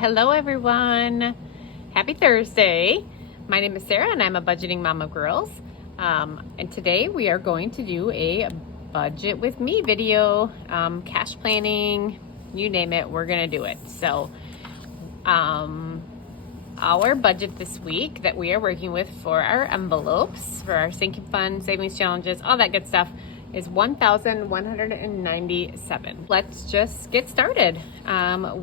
Hello everyone, happy Thursday. My name is Sarah and I'm a budgeting mom of girls. And today we are going to do a budget with me video, cash planning, you name it, we're gonna do it. So our budget this week that we are working with for our envelopes, for our sinking fund, savings challenges, all that good stuff is $1,197. Let's just get started.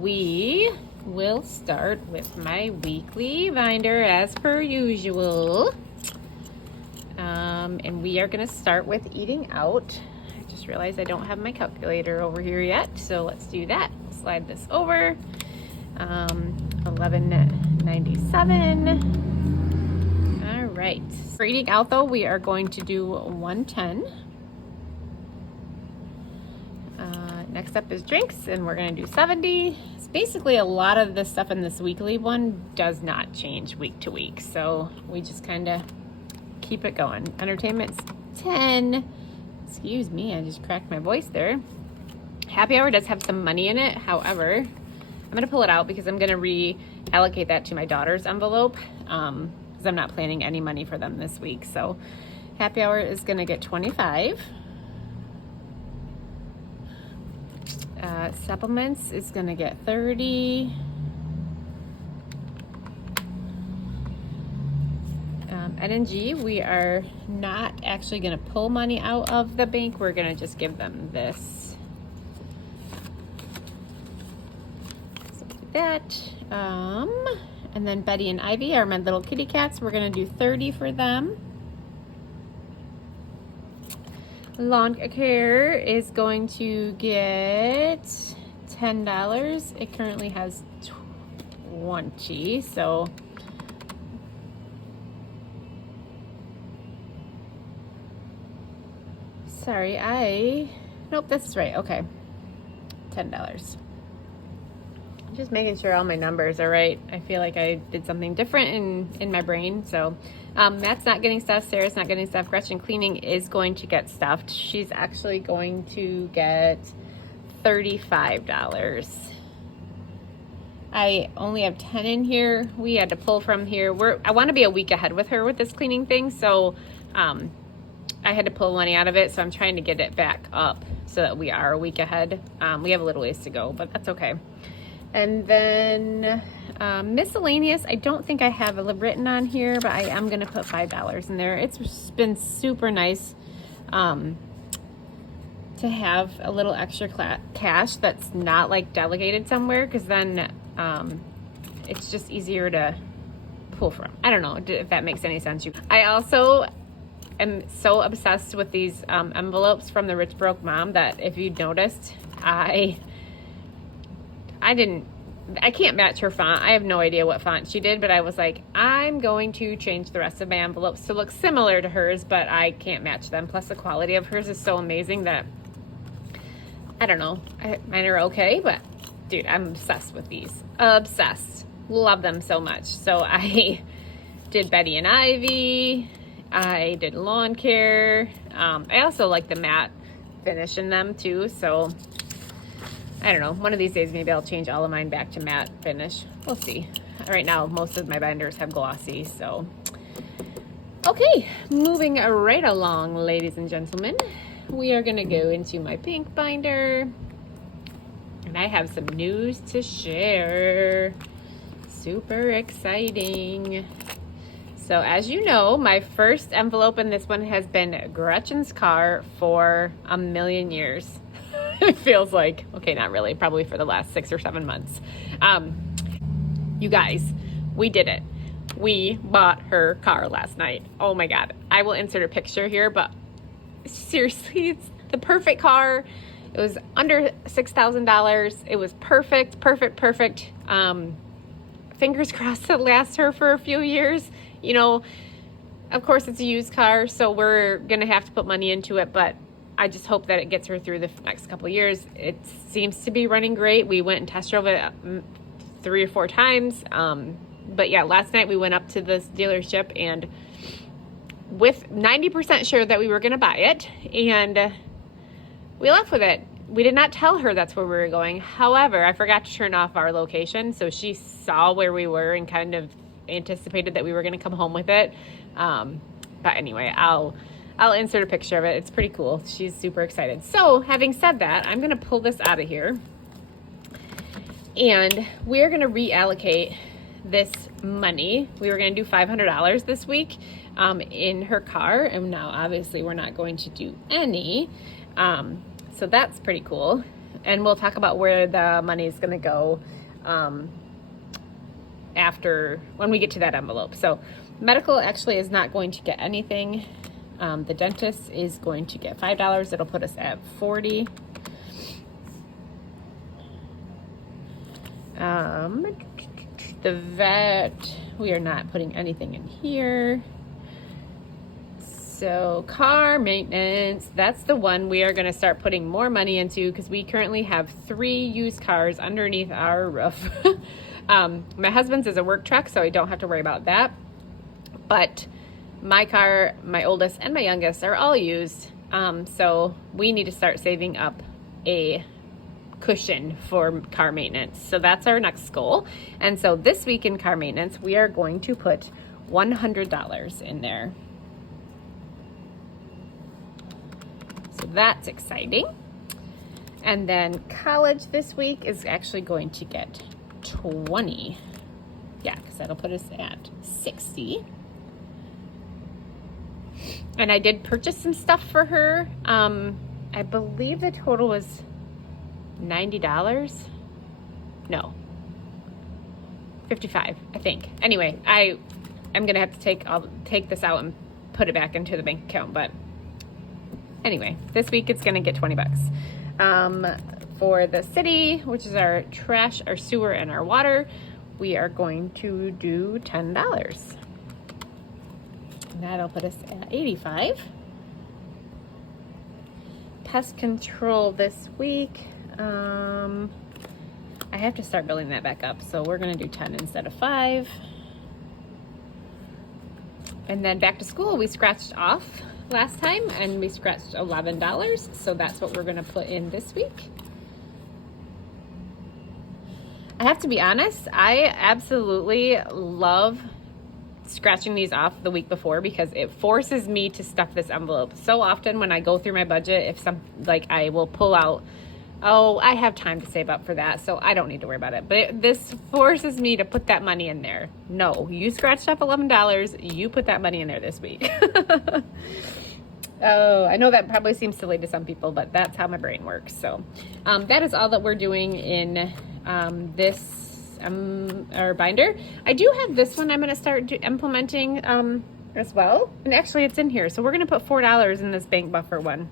We will start with my weekly binder as per usual. And we are gonna start with eating out. I just realized I don't have my calculator over here yet, so let's do that. Slide this over. $11.97. All right. For eating out though, we are going to do 110. Next up is drinks, and we're gonna do 70. It's basically a lot of the stuff in this weekly one does not change week to week, so we just kind of keep it going. Entertainment's 10. Excuse me, I just cracked my voice there. Happy hour does have some money in it. However, I'm gonna pull it out because I'm gonna reallocate that to my daughter's envelope because I'm not planning any money for them this week. So happy hour is gonna get 25. Supplements is gonna get 30. N&G, we are not actually gonna pull money out of the bank. We're gonna just give them this. So do that. And then Betty and Ivy are my little kitty cats. We're gonna do 30 for them. Lawn care is going to get $10. It currently has 20, so sorry, nope, that's right. Okay, $10. Just making sure all my numbers are right. I feel like I did something different in my brain. So Matt's not getting stuff, Sarah's not getting stuff, Gretchen cleaning is going to get stuffed. She's actually going to get $35. I only have 10 in here. We had to pull from here. I want to be a week ahead with her with this cleaning thing, so I had to pull money out of it, so I'm trying to get it back up so that we are a week ahead. We have a little ways to go, but that's okay. And then miscellaneous, I don't think I have it written on here, but I am going to put $5 in there. It's been super nice to have a little extra cash that's not like delegated somewhere, because then it's just easier to pull from. I don't know if that makes any sense. I also am so obsessed with these envelopes from the Rich Broke Mom that if you noticed, I can't match her font. I have no idea what font she did, but I was like, I'm going to change the rest of my envelopes to look similar to hers, but I can't match them. Plus the quality of hers is so amazing that, I don't know, mine are okay, but dude, I'm obsessed with these. Obsessed. Love them so much. So I did Betty and Ivy. I did lawn care. I also like the matte finish in them too, so I don't know, one of these days maybe I'll change all of mine back to matte finish. We'll see. Right now most of my binders have glossy, so. Okay, moving right along, ladies and gentlemen. We are gonna go into my pink binder. And I have some news to share. Super exciting. So as you know, my first envelope in this one has been Gretchen's car for a million years. It feels like, okay, not really, probably for the last 6 or 7 months. You guys, we did it. We bought her car last night. Oh my God. I will insert a picture here, but seriously, it's the perfect car. It was under $6,000. It was perfect. Fingers crossed it lasts her for a few years. You know, of course it's a used car, so we're gonna have to put money into it, but I just hope that it gets her through the next couple of years. It seems to be running great. We went and test drove it 3 or 4 times. But yeah, last night we went up to this dealership and with 90% sure that we were going to buy it, and we left with it. we did not tell her that's where we were going. However, I forgot to turn off our location, so she saw where we were and kind of anticipated that we were going to come home with it. But anyway, I'll insert a picture of it. It's pretty cool. She's super excited. So having said that, I'm going to pull this out of here, and we're going to reallocate this money. We were going to do $500 this week in her car, and now obviously we're not going to do any. So that's pretty cool. And we'll talk about where the money is going to go after, when we get to that envelope. So medical actually is not going to get anything. The dentist is going to get $5. It'll put us at $40. The vet, we are not putting anything in here. So car maintenance, that's the one we are going to start putting more money into, because we currently have 3 used cars underneath our roof. My husband's is a work truck, so I don't have to worry about that. But my car, my oldest and my youngest are all used. So we need to start saving up a cushion for car maintenance. So that's our next goal. And so this week in car maintenance, we are going to put $100 in there. So that's exciting. And then college this week is actually going to get 20. Yeah, because that'll put us at 60. And I did purchase some stuff for her. I believe the total was $90. No, 55, I think. Anyway, I'm gonna have to I'll take this out and put it back into the bank account. But anyway, this week it's gonna get 20 bucks. For the city, which is our trash, our sewer, and our water, we are going to do $10. That'll put us at 85. Pest control this week. I have to start building that back up, so we're gonna do 10 instead of 5. And then back to school, we scratched off last time, and we scratched $11, so that's what we're gonna put in this week. I have to be honest, I absolutely love scratching these off the week before, because it forces me to stuff this envelope. So often when I go through my budget, I will pull out, oh, I have time to save up for that, so I don't need to worry about it. But this forces me to put that money in there. No, you scratched off $11, you put that money in there this week. Oh, I know that probably seems silly to some people, but that's how my brain works. So that is all that we're doing in this our binder. I do have this one I'm going to start implementing as well. And actually it's in here. So we're going to put $4 in this bank buffer one.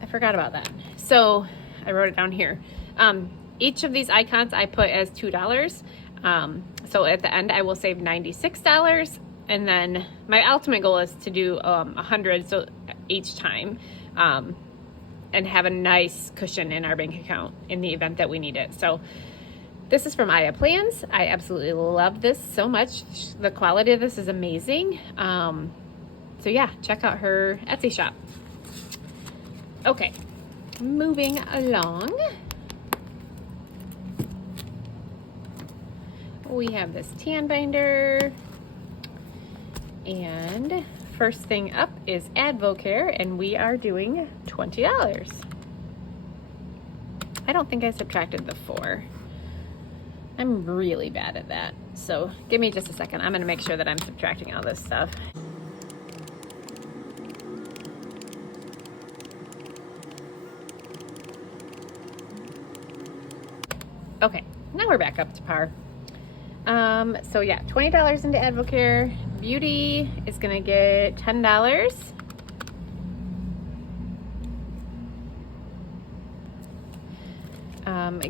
I forgot about that. So I wrote it down here. Each of these icons I put as $2. So at the end I will save $96. And then my ultimate goal is to do 100 so each time. And have a nice cushion in our bank account in the event that we need it. So this is from Aya Plans. I absolutely love this so much. The quality of this is amazing. So yeah, check out her Etsy shop. Okay, moving along. We have this tan binder, and first thing up is Advocare, and we are doing $20. I don't think I subtracted the 4. I'm really bad at that. So give me just a second. I'm gonna make sure that I'm subtracting all this stuff. Okay, now we're back up to par. So yeah, $20 into Advocare. Beauty is gonna get $10.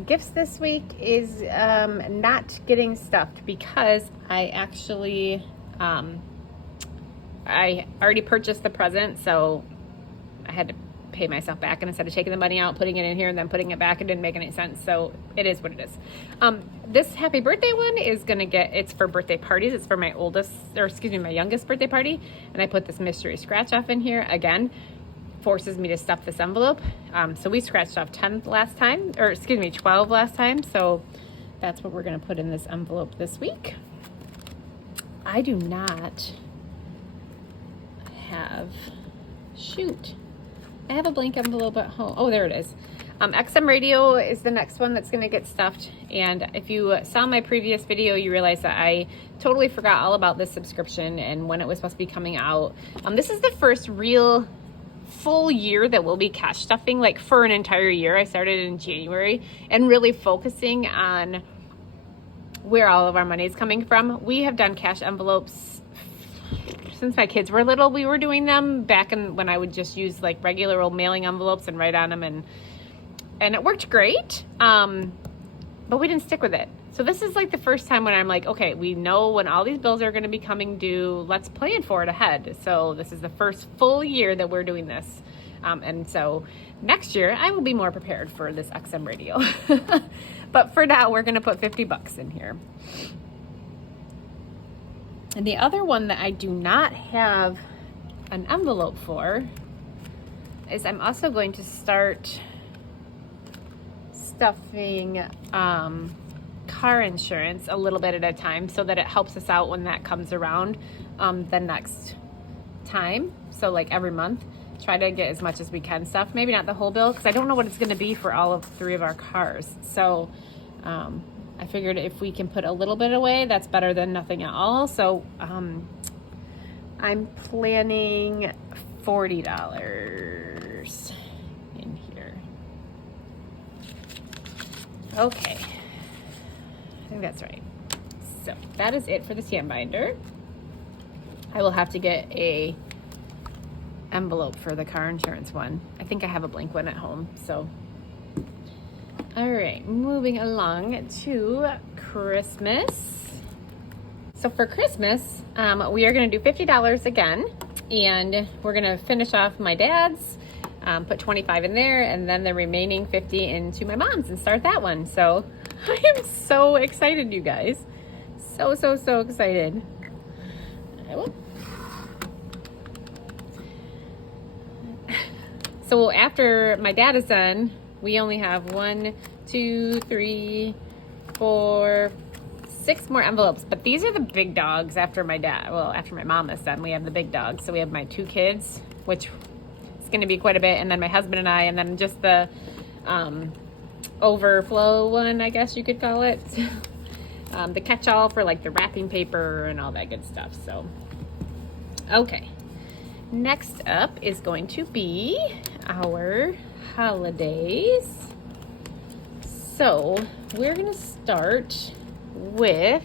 Gifts this week is not getting stuffed, because I actually I already purchased the present, so I had to pay myself back, and instead of taking the money out, putting it in here, and then putting it back, it didn't make any sense. So it is what it is. This happy birthday one is gonna it's for birthday parties. It's for my youngest birthday party, and I put this mystery scratch off in here again. forces me to stuff this envelope. So we scratched off 10 last time, or excuse me, 12 last time. So that's what we're going to put in this envelope this week. I do not have, shoot, I have a blank envelope at home. Oh, there it is. XM Radio is the next one that's going to get stuffed. And if you saw my previous video, you realize that I totally forgot all about this subscription and when it was supposed to be coming out. This is the first real full year that we'll be cash stuffing, like for an entire year. I started in January and really focusing on where all of our money is coming from. We have done cash envelopes since my kids were little. We were doing them back when I would just use like regular old mailing envelopes and write on them, and it worked great, but we didn't stick with it. So this is like the first time when I'm like, okay, we know when all these bills are going to be coming due. Let's plan for it ahead. So this is the first full year that we're doing this. And so next year I will be more prepared for this XM Radio. But for now, we're going to put $50 in here. And the other one that I do not have an envelope for is I'm also going to start stuffing car insurance a little bit at a time so that it helps us out when that comes around the next time. So like every month, try to get as much as we can stuff. Maybe not the whole bill because I don't know what it's going to be for all of 3 of our cars. So I figured if we can put a little bit away, that's better than nothing at all. So I'm planning $40 in here. Okay, I think that's right. So that is it for the stamp binder. I will have to get a envelope for the car insurance one. I think I have a blank one at home. So all right, moving along to Christmas. So for Christmas, we are going to do $50 again, and we're going to finish off my dad's, put 25 in there, and then the remaining 50 into my mom's and start that one. So I am so excited, you guys. So excited. So after my dad is done, we only have 1, 2, 3, 4, 6 more envelopes, but these are the big dogs after my dad. Well, after my mom is done, we have the big dogs. So we have my 2 kids, which is going to be quite a bit, and then my husband and I, and then just the overflow one, I guess you could call it. The catch-all for like the wrapping paper and all that good stuff. So, okay. Next up is going to be our holidays. So we're going to start with,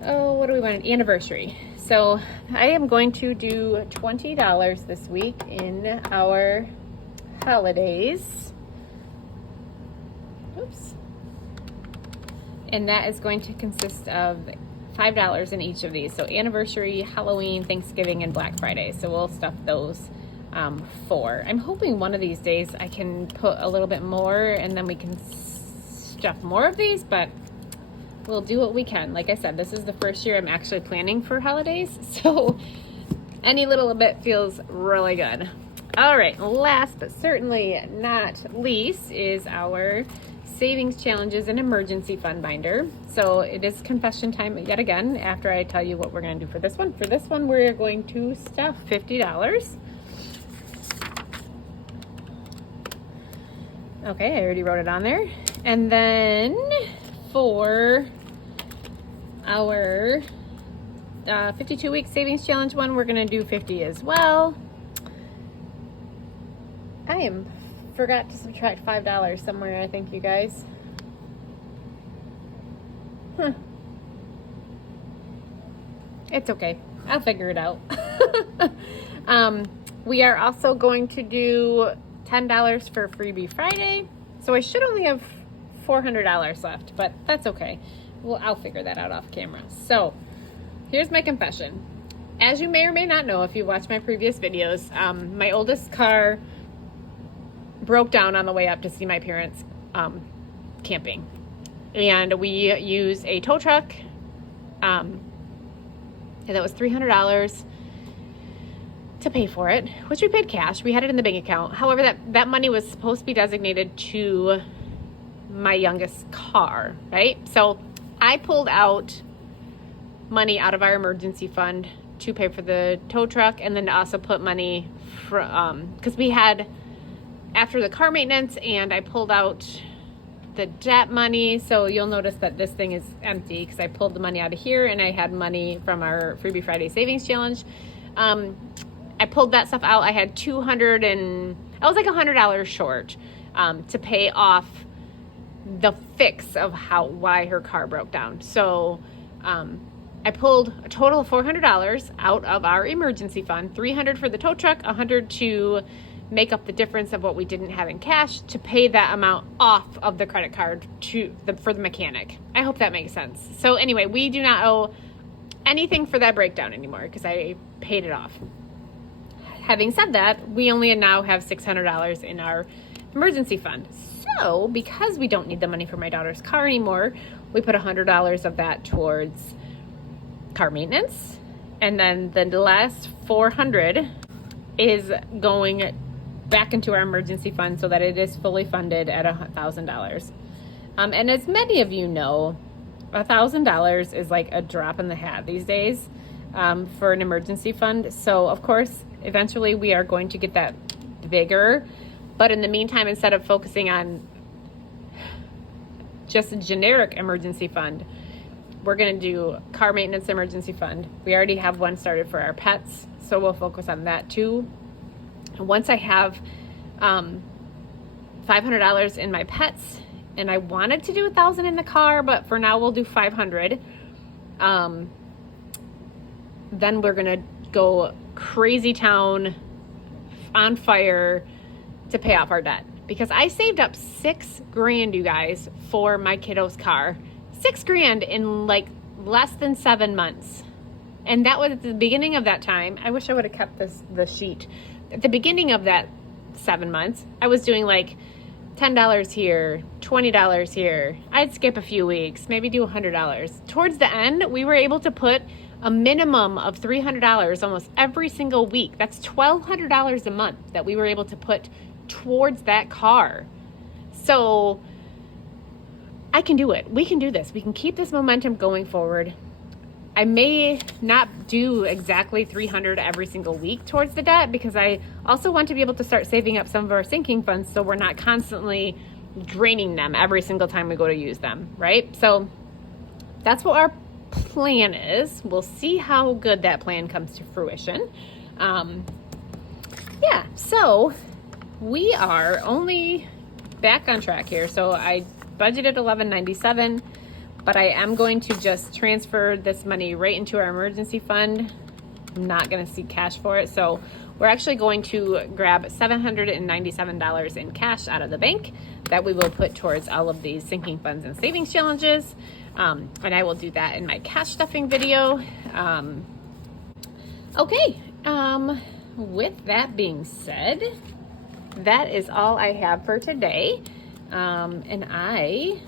what do we want? Anniversary. So I am going to do $20 this week in our holidays. Oops. And that is going to consist of $5 in each of these. So anniversary, Halloween, Thanksgiving, and Black Friday. So we'll stuff those 4. I'm hoping one of these days I can put a little bit more and then we can stuff more of these, but we'll do what we can. Like I said, this is the first year I'm actually planning for holidays, so any little bit feels really good. All right, last but certainly not least is our savings challenges and emergency fund binder. So it is confession time yet again after I tell you what we're going to do for this one. For this one, we're going to stuff $50. Okay, I already wrote it on there. And then for our 52-week savings challenge one, we're going to do 50 as well. I forgot to subtract $5 somewhere, I think, you guys. It's okay. I'll figure it out. We are also going to do $10 for Freebie Friday. So I should only have $400 left, but that's okay. Well, I'll figure that out off camera. So here's my confession. As you may or may not know, if you watched my previous videos, my oldest car broke down on the way up to see my parents camping. And we used a tow truck, and that was $300. to pay for it, which we paid cash. We had it in the bank account. However, that money was supposed to be designated to my youngest car, right? So I pulled out money out of our emergency fund to pay for the tow truck, and then to also put money from, because we had, after the car maintenance, and I pulled out the debt money. So you'll notice that this thing is empty because I pulled the money out of here, and I had money from our Freebie Friday Savings Challenge. I pulled that stuff out. I had I was like $100 short to pay off the fix of why her car broke down. So I pulled a total of $400 out of our emergency fund, $300 for the tow truck, $100 to make up the difference of what we didn't have in cash to pay that amount off of the credit card for the mechanic. I hope that makes sense. So anyway, we do not owe anything for that breakdown anymore because I paid it off. Having said that, we only now have $600 in our emergency fund. So because we don't need the money for my daughter's car anymore, we put $100 of that towards car maintenance. And then the last $400 is going back into our emergency fund so that it is fully funded at $1,000. And as many of you know, $1,000 is like a drop in the hat these days for an emergency fund. So of course, eventually we are going to get that bigger. But in the meantime, instead of focusing on just a generic emergency fund, we're going to do car maintenance emergency fund. We already have one started for our pets, so we'll focus on that too. And once I have $500 in my pets, and I wanted to do $1,000 in the car, but for now we'll do $500. Then we're going to go crazy town, on fire, to pay off our debt. Because I saved up $6,000, you guys, for my kiddo's car. $6,000 in like less than 7 months. And that was at the beginning of that time. I wish I would have kept the sheet. At the beginning of that 7 months, I was doing like $10 here, $20 here. I'd skip a few weeks, maybe do $100. Towards the end, we were able to put a minimum of $300 almost every single week. That's $1,200 a month that we were able to put towards that car. So I can do it. We can do this. We can keep this momentum going forward. I may not do exactly $300 every single week towards the debt because I also want to be able to start saving up some of our sinking funds so we're not constantly draining them every single time we go to use them, right? So that's what our plan is. We'll see how good that plan comes to fruition. So we are only back on track here. So I budgeted $11.97, but I am going to just transfer this money right into our emergency fund. I'm not going to see cash for it. So we're actually going to grab $797 in cash out of the bank that we will put towards all of these sinking funds and savings challenges. And I will do that in my cash stuffing video. With that being said, that is all I have for today. And I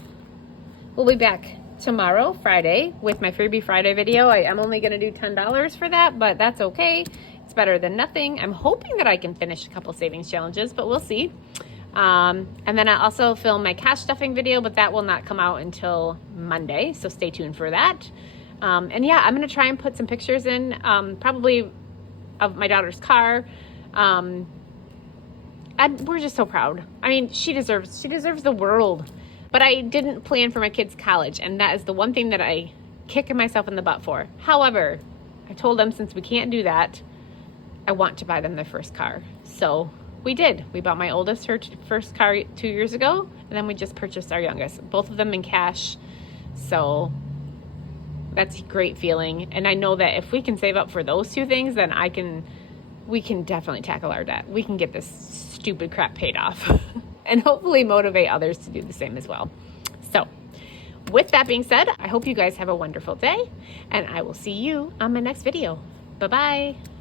will be back tomorrow, Friday, with my Freebie Friday video. I am only going to do $10 for that, but that's okay. It's better than nothing. I'm hoping that I can finish a couple savings challenges, but we'll see. And then I also film my cash stuffing video, but that will not come out until Monday, so stay tuned for that. And yeah, I'm going to try and put some pictures in, probably of my daughter's car. And we're just so proud. I mean, she deserves the world. But I didn't plan for my kids' college, and that is the one thing that I kick myself in the butt for. However, I told them since we can't do that, I want to buy them their first car. So we did. We bought my oldest her first car 2 years ago, and then we just purchased our youngest, both of them in cash. So that's a great feeling. And I know that if we can save up for those two things, then we can definitely tackle our debt. We can get this stupid crap paid off and hopefully motivate others to do the same as well. So with that being said, I hope you guys have a wonderful day, and I will see you on my next video. Bye-bye.